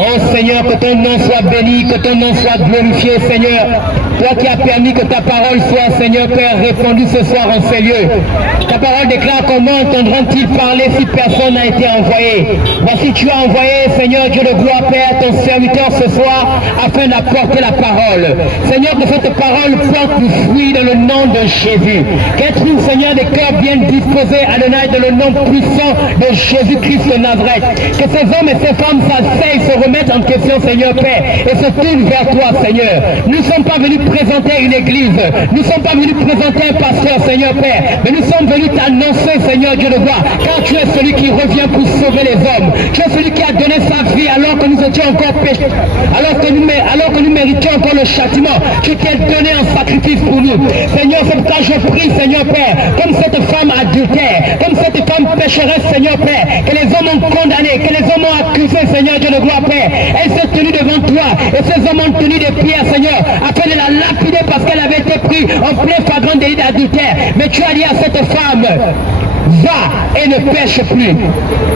Oh Seigneur, que ton nom soit béni, que ton nom soit glorifié, Seigneur. Toi qui as permis que ta parole soit, Seigneur Père, répandue ce soir en ces lieux. Ta parole déclare comment entendront-ils parler si personne n'a été envoyé. Voici tu as envoyé, Seigneur Dieu de gloire, Père, ton serviteur ce soir, afin d'apporter la parole. Seigneur, que cette parole porte du fruit dans le nom de Jésus. Qu'elle trouve, Seigneur, des cœurs bien disposés, Adonai, dans le nom puissant de Jésus-Christ de Nazareth. Que ces hommes et ces femmes s'asseyent, se remettent en question, Seigneur Père, et se tournent vers toi, Seigneur. Nous ne sommes pas venus présenter une église, nous ne sommes pas venus présenter un pasteur, Seigneur Père, mais nous sommes venus t'annoncer, Seigneur Dieu de gloire, car tu es celui qui revient pour sauver les hommes. Tu es celui qui a donné sa vie alors que nous étions encore pécheurs, alors que nous méritions encore le châtiment. Tu t'es donné en sacrifice pour nous. Seigneur, c'est pourquoi je prie, Seigneur Père, comme cette femme adultère, comme cette femme pécheresse, Seigneur Père, que les hommes ont condamné, que les hommes ont accusé, Seigneur Dieu de gloire, Père. Elle s'est tenue devant toi, et ces hommes ont tenu des pierres, Seigneur, afin de la lapider parce qu'elle avait été prise en plein flagrant délit d'adultère. Mais tu as dit à cette femme, va et ne pêche plus.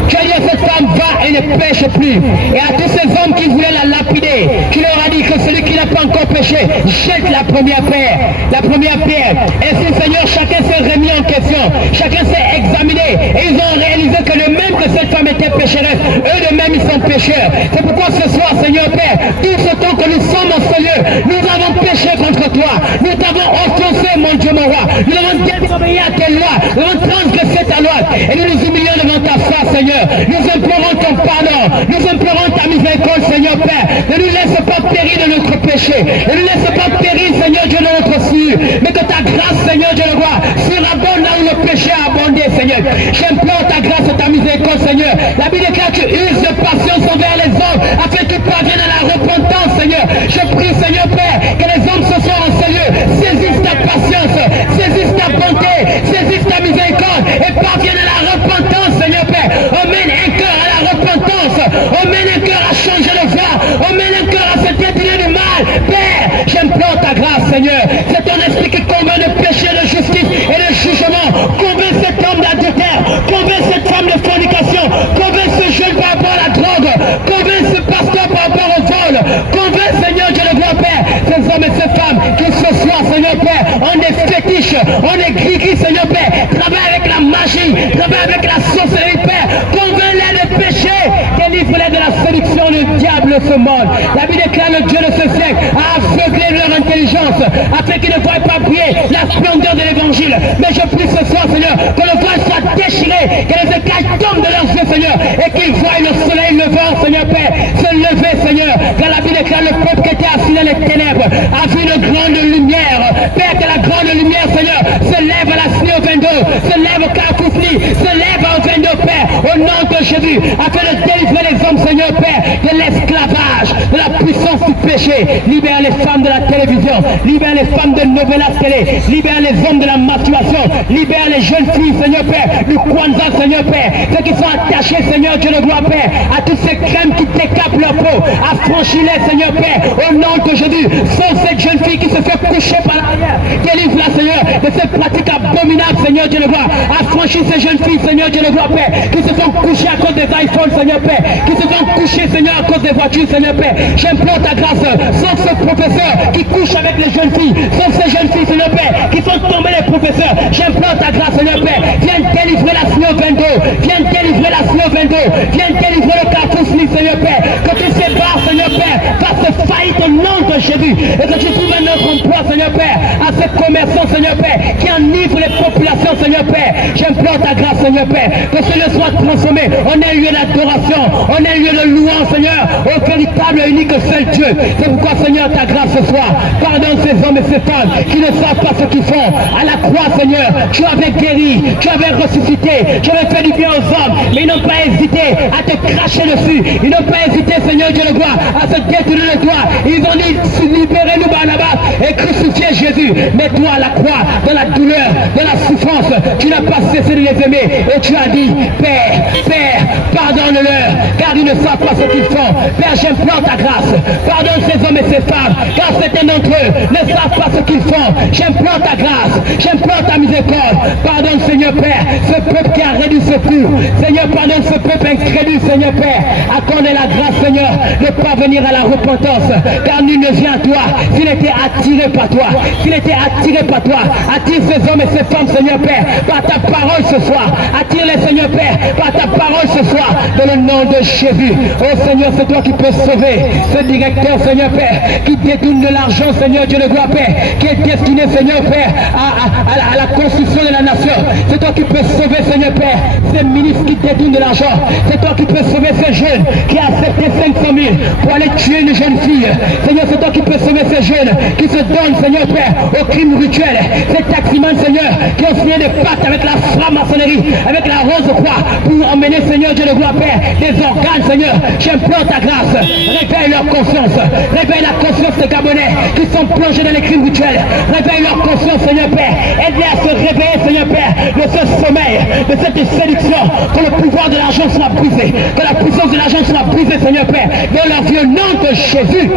Tu as dit à cette femme, va et ne pêche plus. Et à tous ces hommes qui voulaient la lapider, tu leur as dit que celui qui n'a pas encore péché, jette la première pierre. La première pierre. Ainsi, Seigneur, chacun s'est remis en question. Chacun s'est examiné. Et ils ont réalisé que de même que cette femme était pécheresse, eux de même ils sont pécheurs. C'est pourquoi ce soir, Seigneur Père, tout ce temps que nous sommes en ce lieu, nous avons péché contre toi. Nous t'avons offensé, mon Dieu, mon roi. Nous avons désobéi à tes lois. Nous avons transgressé ta loi. Et nous nous humilions devant ta face, Seigneur. Nous implorons ton pardon. Nous implorons ta miséricorde, Seigneur Père. Ne nous laisse pas périr de notre péché. Ne nous laisse pas périr, Seigneur Dieu, de notre ciel. Mais que ta grâce, Seigneur Dieu, le roi, surabonde là où le péché a abondé, Seigneur. J'implore ta grâce et ta miséricorde, Seigneur. La Bible déclare que tu uses de patience envers les hommes afin qu'ils parviennent à la repentance, Seigneur. Je prie, Seigneur Père, que les hommes ce soir en ce lieu saisissent ta patience, saisissent ta bonté, saisissent ta miséricorde et parviennent à la repentance, Seigneur Père. Emmène un cœur à la repentance, emmène un cœur à changer de voie, emmène un cœur à se détourner du mal. Père, j'implore ta grâce, Seigneur. C'est ton esprit qui convainc de péché, de justice et de jugement. Convainc cet homme d'adultère, convainc cette femme de fornication, convainc ce jeune par rapport à la drogue, convainc ce pasteur par rapport au vol, convainc, Seigneur Dieu le grand Père, ces hommes et ces femmes qui ce soir, Seigneur Père, ont des fétiches, ont des gris-gris, Seigneur Père, travaillent avec la magie, travaillent avec la sorcellerie, Père, convainc-les de péché, délivre-les de la séduction du diable de ce monde. La Bible déclare le Dieu de ce siècle a aveuglé leur intelligence, afin qu'ils ne voient pas briller la splendeur de l'évangile. Mais je prie ce soir, Seigneur, que le voile soit déchiré, que les écailles tombent de leurs yeux, Seigneur, et qu'ils voient le soleil levant, Seigneur Père, se lever, Seigneur. Car la Bible déclare le peuple qui était assis dans les ténèbres a vu une grande lumière. Père, que la grande lumière, Seigneur, se lève à la Sini au 22, se lève au Carcoufli, se lève au 22, Père, au nom de Jésus, afin de délivrer les hommes, Seigneur Père, de l'esclavage, de la puissance du péché. Libère les femmes de la télévision, libère les femmes de Novella Télé, libère les hommes de la masturbation, libère les jeunes filles, Seigneur Père, du Kwanzaa, Seigneur Père, ceux qui sont attachés, Seigneur Dieu de gloire, Père, à toutes ces crèmes qui décapent leur peau, affranchis-les, Seigneur Père, au nom de Jésus. Sauve cette jeune fille qui se fait coucher par l'arrière, délivre-la, Seigneur, de ces pratiques abominables, Seigneur Dieu de gloire. Affranchis ces jeunes filles, Seigneur Dieu de gloire, Père, qui se font coucher à cause des iPhones, Seigneur Père, qui se font coucher, Seigneur, à cause des voitures, Seigneur Père. J'implore ta grâce, sauve ce professeur qui couche avec les jeunes filles, sauve ces jeunes filles, Seigneur Père, qui font tomber les professeurs. J'implore ta grâce, Seigneur Père, viens délivrer la Sino 22, viens délivrer la Sino 22, viens délivrer le Carrefour Smith, Seigneur Père, que tous ces barres, Seigneur Père, fassent faillite au nom de Jésus, et que tu trouves un autre emploi, Seigneur Père, à ces commerçants, Seigneur Père, qui enivrent les populations, Seigneur Père. J'implore ta grâce, Seigneur Père, que ce lieu soit transformé en un lieu d'adoration, en un lieu de louange, Seigneur, au véritable et unique seul Dieu. C'est pourquoi, Seigneur, ta grâce ce soir, pardonne ces hommes et ces femmes qui ne savent pas ce qu'ils font. À la croix, Seigneur, tu avais guéri, tu avais ressuscité, tu avais fait du bien aux hommes, mais ils n'ont pas hésité à te cracher dessus, ils n'ont pas hésité, Seigneur Dieu le gloire, à se détourner de toi. Ils ont dit, libérez-nous, Barnabas, et crucifié Jésus. Mais toi à la croix, dans la douleur, dans la souffrance, tu n'as pas cessé de les aimer. Et tu as dit, Père, pardonne-leur, car ils ne savent pas ce qu'ils font. Père, j'implore ta grâce. Pardonne ces hommes et ces femmes, car certains d'entre eux ne savent pas ce qu'ils font. J'implore ta grâce, j'implore ta miséricorde. Pardonne, Seigneur Père, ce peuple qui a réduit ce coup. Seigneur, pardonne ce peuple incrédule, Seigneur Père. Accorde la grâce, Seigneur, de parvenir à la repentance, car nul ne vient à toi s'il était attiré par toi. S'il était attiré par toi, attire ces hommes et ces femmes, Seigneur Père, par ta parole ce soir. Attire-les, Seigneur Père, par ta parole ce soir, dans le nom de Jésus. Oh Seigneur, c'est toi qui peux sauver ce directeur, Seigneur Père, qui détourne de l'argent, Seigneur Dieu de gloire, Père, qui est destiné, Seigneur Père, à la construction de la nation. C'est toi qui peux sauver, Seigneur Père, ces ministres qui détournent de l'argent. C'est toi qui peux sauver ces jeunes qui a accepté 500 000 pour aller tuer une jeune fille. Seigneur, c'est toi qui peux sauver ces jeunes qui se donnent, Seigneur Père, au crime rituel. Ces taximans, Seigneur, qui ont signé des pactes avec la franc-maçonnerie, avec la rose croix, pour emmener, Seigneur Dieu de gloire, Père, des organes, Seigneur. J'implore ta grâce. Réveille leur conscience. Réveille la conscience des Gabonais qui sont plongés dans les crimes rituels. Réveille leur conscience, Seigneur Père. Aide-les à se réveiller, Seigneur Père, de ce sommeil, de cette séduction, que le pouvoir de l'argent soit brisé, que la puissance de l'argent soit brisée, Seigneur Père, dans leur vie, au nom de Jésus.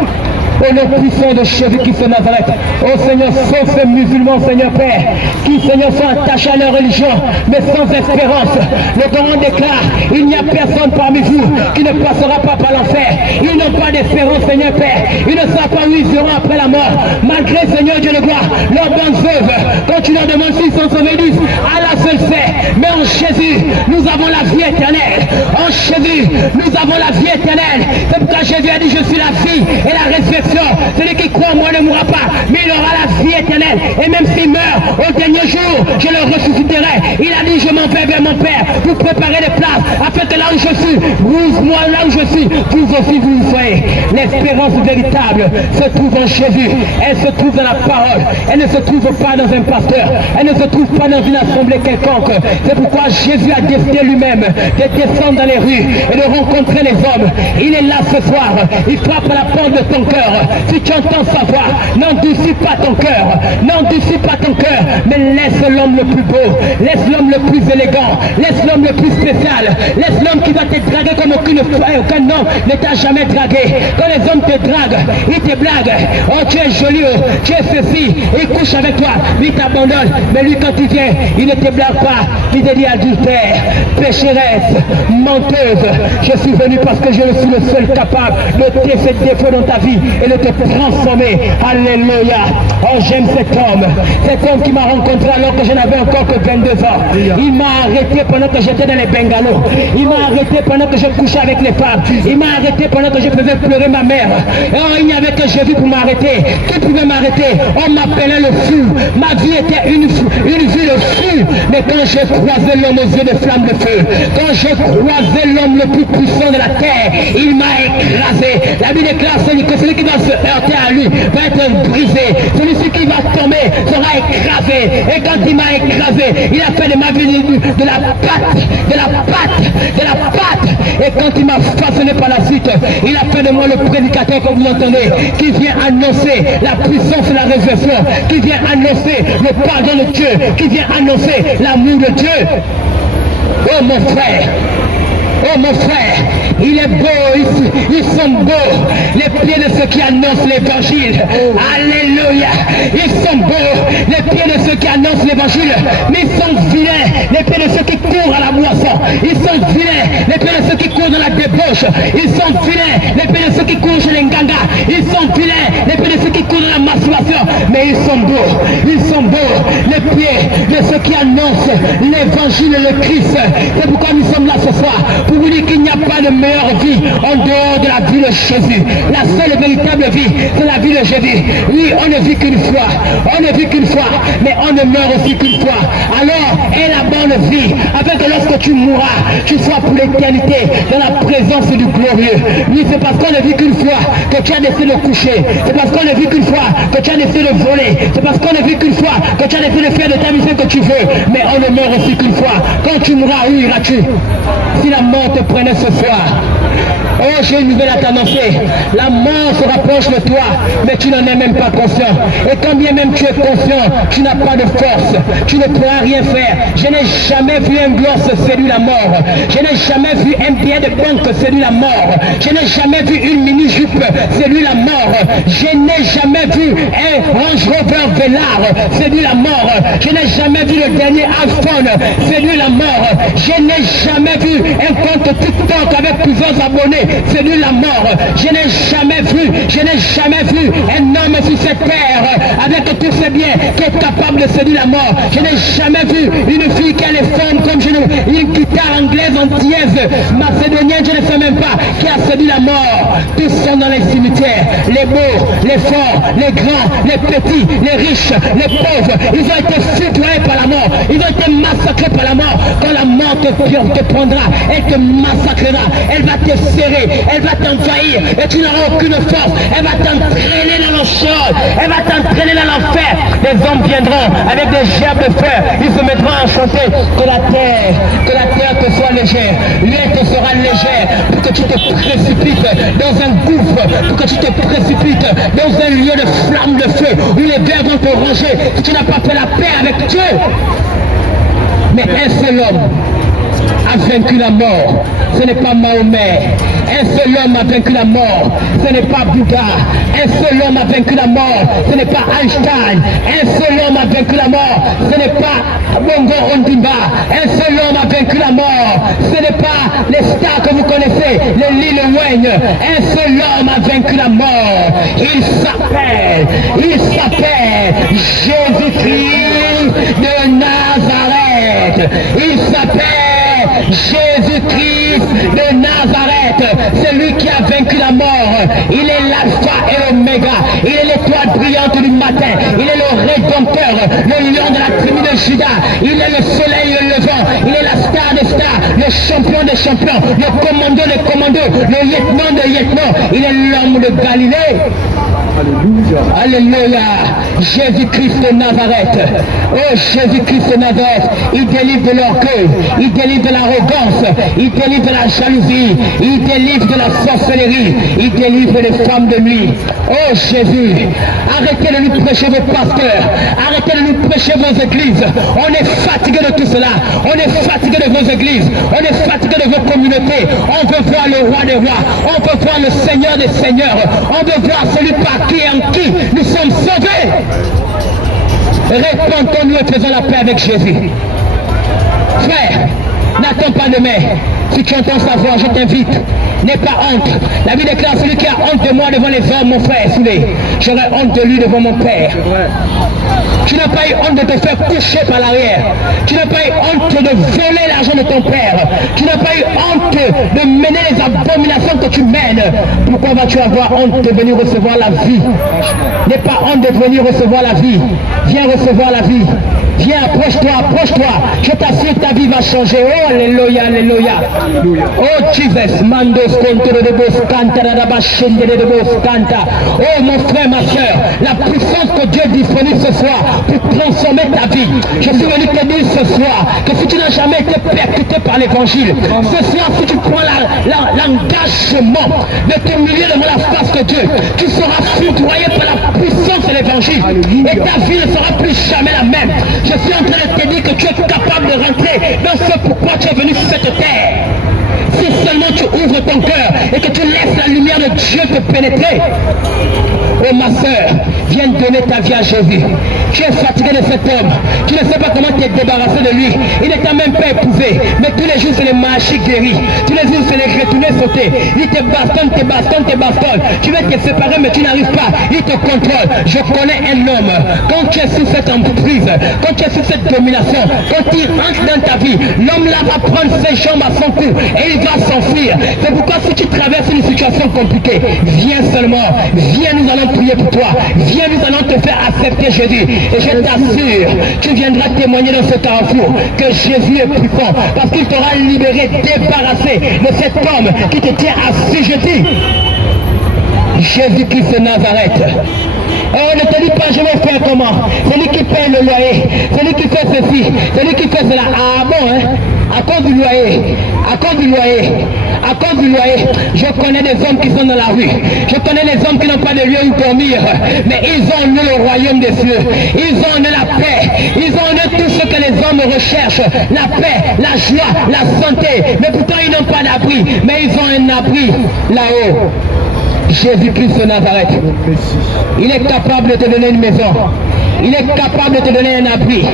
Au nom puissant de Jésus qui se Nazareth. Oh Seigneur, sauve ces musulmans, Seigneur Père, qui, Seigneur, sont attachés à leur religion, mais sans espérance. Le Coran déclare, il n'y a personne parmi vous qui ne passera pas par l'enfer. Ils n'ont pas d'espérance, Seigneur Père. Ils ne savent pas où ils iront après la mort. Malgré, Seigneur Dieu de gloire, leurs bonnes œuvres, quand tu leur demandes s'ils sont sauvés, ils disent, Allah seul sait. Mais en Jésus, nous avons la vie éternelle. En Jésus, nous avons la vie éternelle. C'est pourquoi Jésus a dit, je suis la vie et la résurrection. Celui qui croit en moi ne mourra pas, mais il aura la vie éternelle. Et même s'il meurt au dernier jour, je le ressusciterai. Il a dit, je m'en vais vers mon Père pour préparer des places, afin que là où je suis, moi là où je suis, vous aussi vous soyez. L'espérance véritable se trouve en Jésus. Elle se trouve dans la parole. Elle ne se trouve pas dans un pasteur. Elle ne se trouve pas dans une assemblée quelconque. C'est pourquoi Jésus a décidé lui-même de descendre dans les rues et de rencontrer les hommes. Il est là ce soir. Il frappe à la porte de ton cœur. Si tu entends sa voix, n'endurcis pas ton cœur, n'endurcis pas ton cœur, mais laisse l'homme le plus beau, laisse l'homme le plus élégant, laisse l'homme le plus spécial, laisse l'homme qui va te draguer comme aucun homme ne t'a jamais dragué. Quand les hommes te draguent, ils te blaguent, oh tu es joli, oh, tu es ceci, il couche avec toi, lui t'abandonne, mais lui quand il vient, il ne te blague pas, il te dit adultère, pécheresse, menteuse, je suis venu parce que je suis le seul capable de ôter ces défauts dans ta vie et de te transformer. Alléluia. Oh, j'aime cet homme qui m'a rencontré alors que je n'avais encore que 22 ans. Il m'a arrêté pendant que j'étais dans les bungalows. Il m'a arrêté pendant que je couchais avec les femmes. Il m'a arrêté pendant que je faisais pleurer ma mère. Oh, il n'y avait que Jésus pour m'arrêter. Qui pouvait m'arrêter? On m'appelait le fou. Ma vie était une vie de fou. Mais quand j'ai croisé l'homme aux yeux de flammes de feu, quand j'ai croisé l'homme le plus puissant de la terre, il m'a écrasé. La Bible déclare que celui qui va se heurter à lui va être brisé. Celui-ci qui va tomber sera écrasé. Et quand il m'a écrasé, il a fait de ma vie de la pâte. Et quand il m'a façonné par la suite, il a fait de moi le prédicateur que vous entendez, qui vient annoncer la puissance de la résurrection, qui vient annoncer le pardon de Dieu, qui vient annoncer l'amour de Dieu. Oh mon frère, oh mon frère, il est beau, ils sont beaux, les pieds de ceux qui annoncent l'évangile. Alléluia, ils sont beaux, les pieds de ceux qui annoncent l'évangile, mais ils sont vilains, les pieds de ceux qui courent à la moisson. Ils sont vilains, les pieds de ceux qui courent dans la débauche. Ils sont vilains, les pieds de ceux qui courent chez les Nganga. Ils sont vilains, les pieds de ceux qui courent dans la masturbation. Mais ils sont beaux, les pieds de ceux qui annoncent l'évangile et le Christ. C'est pourquoi nous sommes là ce soir, pour vous dire qu'il n'y a pas de meilleure vie en dehors de la vie de Jésus. La seule véritable vie, c'est la vie de Jésus. Oui, on ne vit qu'une fois, mais on ne meurt aussi qu'une fois. Alors, aie la bonne vie, afin que lorsque tu mourras, tu sois pour l'éternité dans la présence du glorieux. Oui, c'est parce qu'on ne vit qu'une fois que tu as décidé de coucher. C'est parce qu'on ne vit qu'une fois que tu as décidé de voler. C'est parce qu'on ne vit qu'une fois que tu as décidé de faire de ta vie ce que tu veux. Mais on ne meurt aussi qu'une fois. Quand tu mourras, où iras-tu? Si la mort te prenait ce soir, Oh, j'ai une nouvelle à t'annoncer. La mort se rapproche de toi, mais tu n'en es même pas conscient. Et quand bien même tu es conscient, tu n'as pas de force. Tu ne pourras rien faire. Je n'ai jamais vu un gloss séduire la mort. Je n'ai jamais vu un billet de banque séduire la mort. Je n'ai jamais vu une mini-jupe séduire la mort. Je n'ai jamais vu un Range Rover Velar séduire la mort. Je n'ai jamais vu le dernier iPhone séduire la mort. Je n'ai jamais vu un compte TikTok avec plusieurs abonnés séduire la mort. Je n'ai jamais vu un homme sur cette terre avec tous ses biens qui est capable de séduire la mort. Je n'ai jamais vu une fille qui a les formes comme une guitare anglaise en dièse macédonienne, je ne sais même pas, qui a séduit la mort. Tous sont dans les cimetières, les beaux, les forts, les grands, les petits, les riches, les pauvres. Ils ont été foudroyés par la mort, ils ont été massacrés par la mort. Quand la mort te prendra, elle te massacrera, elle va te serrer, elle va t'envahir et tu n'auras aucune force. Elle va t'entraîner dans le sol, elle va t'entraîner dans l'enfer. Les hommes viendront avec des gerbes de fer, ils se mettront à chanter que la terre te soit légère, l'air te sera légère, pour que tu te précipites dans un gouffre, pour que tu te précipites dans un lieu de flamme de feu, où les vers vont te ranger, si tu n'as pas fait la paix avec Dieu. Mais un seul homme a vaincu la mort, ce n'est pas Mahomet. Un seul homme a vaincu la mort, ce n'est pas Bouddha. Un seul homme a vaincu la mort, ce n'est pas Einstein. Un seul homme a vaincu la mort, ce n'est pas Bongo Ondimba. Un seul homme a vaincu la mort, ce n'est pas les stars que vous connaissez, les Lil Wayne. Un seul homme a vaincu la mort. Il s'appelle Jésus-Christ de Nazareth. Il s'appelle Jésus-Christ de Nazareth. C'est lui qui a vaincu la mort. Il est l'alpha et l'oméga. Il est l'étoile brillante du matin. Il est le rédempteur, le lion de la tribu de Juda. Il est le soleil et le levant. Il est la star des stars, le champion des champions, le commando des commandos, le lieutenant des lieutenants. Il est l'homme de Galilée. Alléluia. Alléluia. Jésus-Christ de Nazareth. Oh Jésus-Christ de Nazareth. Il délivre de l'orgueil. Il délivre de l'arrogance. Il délivre de la jalousie. Il délivre de la sorcellerie. Il délivre les femmes de nuit. Oh Jésus. Arrêtez de nous prêcher vos pasteurs. Arrêtez de nous prêcher vos églises. On est fatigué de tout cela. On est fatigué de vos églises. On est fatigué de vos communautés. On veut voir le roi des rois. On veut voir le Seigneur des seigneurs. On veut voir celui par qui et en qui nous sommes sauvés. Répondons-nous et faisons la paix avec Jésus. Frère, n'attends pas demain. Si tu entends sa voix, je t'invite. N'aie pas honte. La Bible déclare celui qui a honte de moi devant les hommes, mon frère, j'aurai honte de lui devant mon Père. Tu n'as pas eu honte de te faire coucher par l'arrière. Tu n'as pas eu honte de voler l'argent de ton père. Tu n'as pas eu honte de mener les abominations que tu mènes. Pourquoi vas-tu avoir honte de venir recevoir la vie? N'aie pas honte de venir recevoir la vie. Viens recevoir la vie. Viens, approche-toi, approche-toi. Je t'assure que ta vie va changer. Oh, alléluia, alléluia. Oh, Jesus, mandos contre de bos canta, de bos canta. Oh, mon frère, ma soeur, la puissance que Dieu est disponible ce soir pour transformer ta vie. Je suis venu te dire ce soir que si tu n'as jamais été percuté par l'évangile, ce soir, si tu prends l'engagement de t'humilier devant la face de Dieu, tu seras foudroyé par la puissance de l'évangile. Et ta vie ne sera plus jamais la même. Je suis en train de te dire que tu es capable de rentrer dans ce pourquoi tu es venu sur cette terre. Si seulement tu ouvres ton cœur et que tu laisses la lumière de Dieu te pénétrer. Oh ma soeur, viens donner ta vie à Jésus. Tu es fatigué de cet homme. Tu ne sais pas comment te débarrasser de lui. Il ne t'a même pas épousé. Mais tous les jours, c'est les magiques guéris. Tous les jours, c'est les retournés sautés. Il te bastonne, te bastonne, te bastonne. Tu veux te séparer, mais tu n'arrives pas. Il te contrôle. Je connais un homme. Quand tu es sous cette emprise, quand tu es sous cette domination, quand il entre dans ta vie, l'homme là va prendre ses jambes à son cou et il va s'enfuir. C'est pourquoi si tu traverses une situation compliquée, viens seulement. Viens, nous allons prier pour toi. Viens, nous allons te faire accepter Jésus. Et je t'assure, tu viendras témoigner dans ce carrefour que Jésus est plus fort. Parce qu'il t'aura libéré, débarrassé de cet homme qui te tient assujetti. Jésus-Christ de Nazareth. Oh, ne te dis pas, je vais faire comment? C'est lui qui paye le loyer. C'est lui qui fait ceci. C'est lui qui fait cela. Ah bon, hein? À cause du loyer. À cause du loyer. À cause du loyer, je connais des hommes qui sont dans la rue. Je connais des hommes qui n'ont pas de lieu où dormir. Mais ils ont le royaume des cieux. Ils ont la paix. Ils ont tout ce que les hommes recherchent. La paix, la joie, la santé. Mais pourtant ils n'ont pas d'abri. Mais ils ont un abri là-haut. Jésus-Christ de Nazareth. Il est capable de te donner une maison. Il est capable de te donner un abri.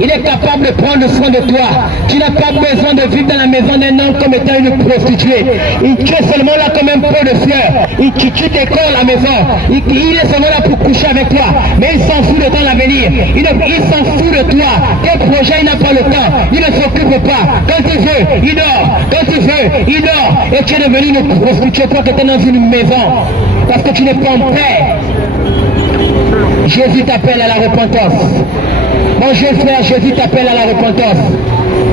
Il est capable de prendre soin de toi. Tu n'as pas besoin de vivre dans la maison d'un homme comme étant une prostituée. Tu es seulement là comme un pot de fleurs. Tu décores la maison. Il est seulement là pour coucher avec toi. Mais il s'en fout de ton avenir. Il s'en fout de toi. Tes projets, il n'a pas le temps. Il ne s'occupe pas. Quand il veut, il dort. Quand il veut, il dort. Et tu es devenu une prostituée, toi qui es dans une maison. Parce que tu n'es pas en paix. Jésus t'appelle à la repentance. Mon jeune frère, Jésus t'appelle à la repentance.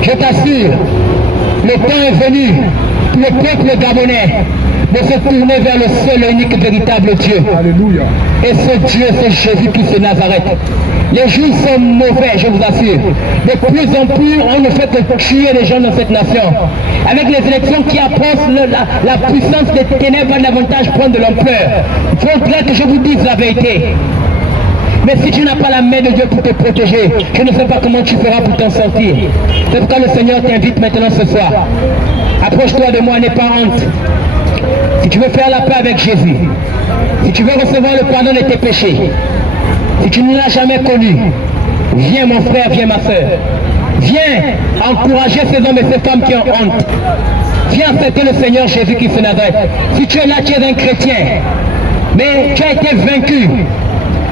Je t'assure, le temps est venu pour le peuple gabonais de se tourner vers le seul et unique véritable Dieu. Alléluia. Et ce Dieu, c'est Jésus-Christ de Nazareth. Les jours sont mauvais, je vous assure. De plus en plus, on ne fait que tuer les gens dans cette nation. Avec les élections qui approchent, la puissance des ténèbres va davantage prendre de l'ampleur. Il faudrait que je vous dise la vérité. Mais si tu n'as pas la main de Dieu pour te protéger, je ne sais pas comment tu feras pour t'en sortir. C'est pourquoi le Seigneur t'invite maintenant ce soir. Approche-toi de moi, n'aie pas honte. Si tu veux faire la paix avec Jésus, si tu veux recevoir le pardon de tes péchés, si tu ne l'as jamais connu, viens mon frère, viens ma soeur. Viens encourager ces hommes et ces femmes qui ont honte. Viens accepter le Seigneur Jésus-Christ de Nazareth. Si tu es là, tu es un chrétien, mais tu as été vaincu.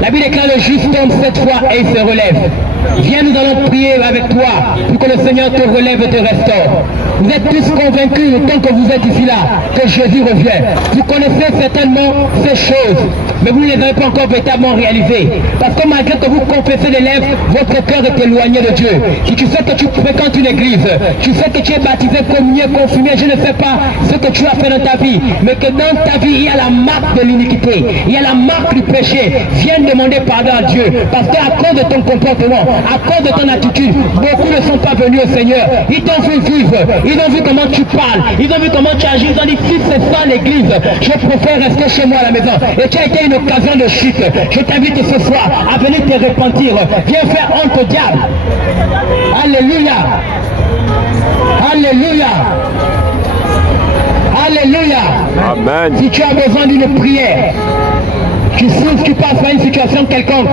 La Bible déclare le juste tombe 7 fois et il se relève. Viens, nous allons prier avec toi pour que le Seigneur te relève et te restaure. Vous êtes tous convaincus, tant que vous êtes ici là, que Jésus revient. Vous connaissez certainement ces choses, mais vous ne les avez pas encore véritablement réalisées. Parce que malgré que vous confessez les lèvres, votre cœur est éloigné de Dieu. Si tu sais que tu fréquentes une église, tu sais que tu es baptisé, communié, confirmé, je ne sais pas ce que tu as fait dans ta vie, mais que dans ta vie, il y a la marque de l'iniquité, il y a la marque du péché. Viens demander pardon à Dieu, parce qu'à cause de ton comportement, à cause de ton attitude, beaucoup ne sont pas venus au Seigneur. Ils t'ont vu vivre, ils ont vu comment tu parles, ils ont vu comment tu agis, ils ont dit si c'est ça l'église, je préfère rester chez moi à la maison. Et tu as été une occasion de chute. Je t'invite ce soir à venir te repentir. Viens faire honte au diable. Alléluia. Alléluia. Alléluia. Amen. Si tu as besoin d'une prière, tu souffres, tu passes par une situation quelconque,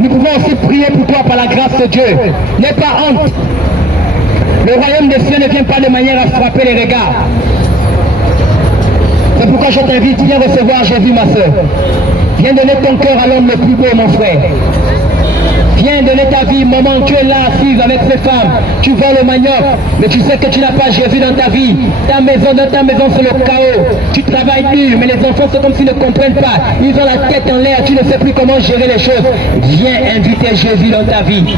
nous pouvons aussi prier pour toi par la grâce de Dieu. N'aie pas honte. Le royaume des cieux ne vient pas de manière à frapper les regards. C'est pourquoi je t'invite, viens recevoir Jésus, ma soeur. Viens donner ton cœur à l'homme le plus beau, mon frère. Viens donner ta vie, maman, tu es là assise avec ces femmes, tu vends le manioc, mais tu sais que tu n'as pas Jésus dans ta vie. Dans ta maison c'est le chaos, tu travailles dur, mais les enfants c'est comme s'ils ne comprennent pas, ils ont la tête en l'air, tu ne sais plus comment gérer les choses. Viens inviter Jésus dans ta vie.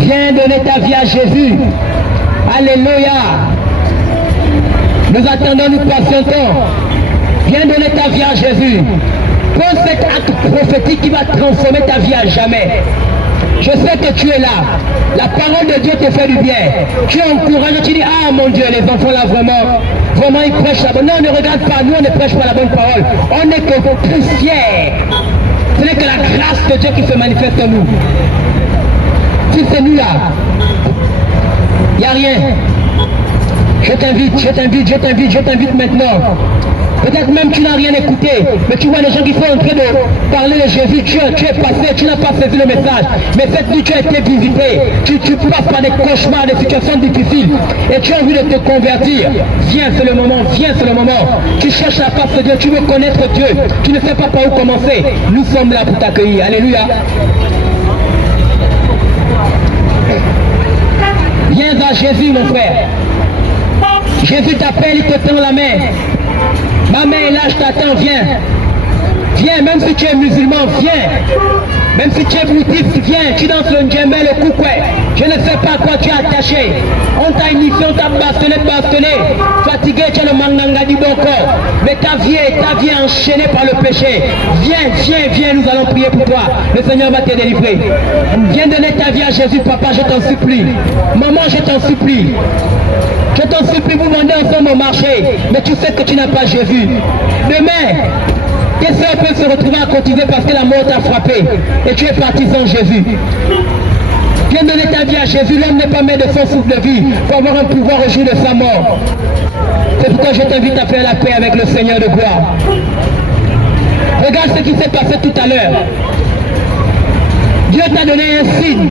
Viens donner ta vie à Jésus. Alléluia. Nous attendons, nous patientons. Viens donner ta vie à Jésus. Pose cet acte prophétique qui va transformer ta vie à jamais. Je sais que tu es là. La parole de Dieu te fait du bien. Tu es encouragé, tu dis, ah mon Dieu, les enfants là vraiment ils prêchent la bonne. Non, ne regarde pas, nous on ne prêche pas la bonne parole. On n'est que poussière. Ce n'est que la grâce de Dieu qui se manifeste en nous. Si c'est nous là, il n'y a rien. Je t'invite maintenant. Peut-être même tu n'as rien écouté, mais tu vois les gens qui sont en train de parler de Jésus, tu es passé, tu n'as pas saisi le message, mais cette nuit tu as été visité, tu passes par des cauchemars, des situations difficiles, et tu as envie de te convertir. Viens, c'est le moment, viens, c'est le moment. Tu cherches la face de Dieu, tu veux connaître Dieu, tu ne sais pas par où commencer. Nous sommes là pour t'accueillir. Alléluia. Viens à Jésus, mon frère. Jésus t'appelle, il te tend la main. Ma main est là, je t'attends, viens. Viens, même si tu es musulman, viens. Même si tu es bouddhiste, viens. Tu danses le djembé, le koukoué. Je ne sais pas à quoi tu es attaché. On t'a initié, on t'a bastonné. Fatigué, tu as le manganga du bon corps. Mais ta vie est enchaînée par le péché. Viens, nous allons prier pour toi. Le Seigneur va te délivrer. Viens donner ta vie à Jésus, papa, je t'en supplie. Maman, je t'en supplie. Je t'en supplie, vous vendez ensemble au marché, mais tu sais que tu n'as pas Jésus. Demain, tes soeurs peuvent se retrouver à cotiser parce que la mort t'a frappé et tu es parti sans Jésus. Viens donner ta vie à Jésus. L'homme n'est pas maître de son souffle de vie pour avoir un pouvoir au jour de sa mort. C'est pourquoi je t'invite à faire la paix avec le Seigneur de gloire. Regarde ce qui s'est passé tout à l'heure. Dieu t'a donné un signe.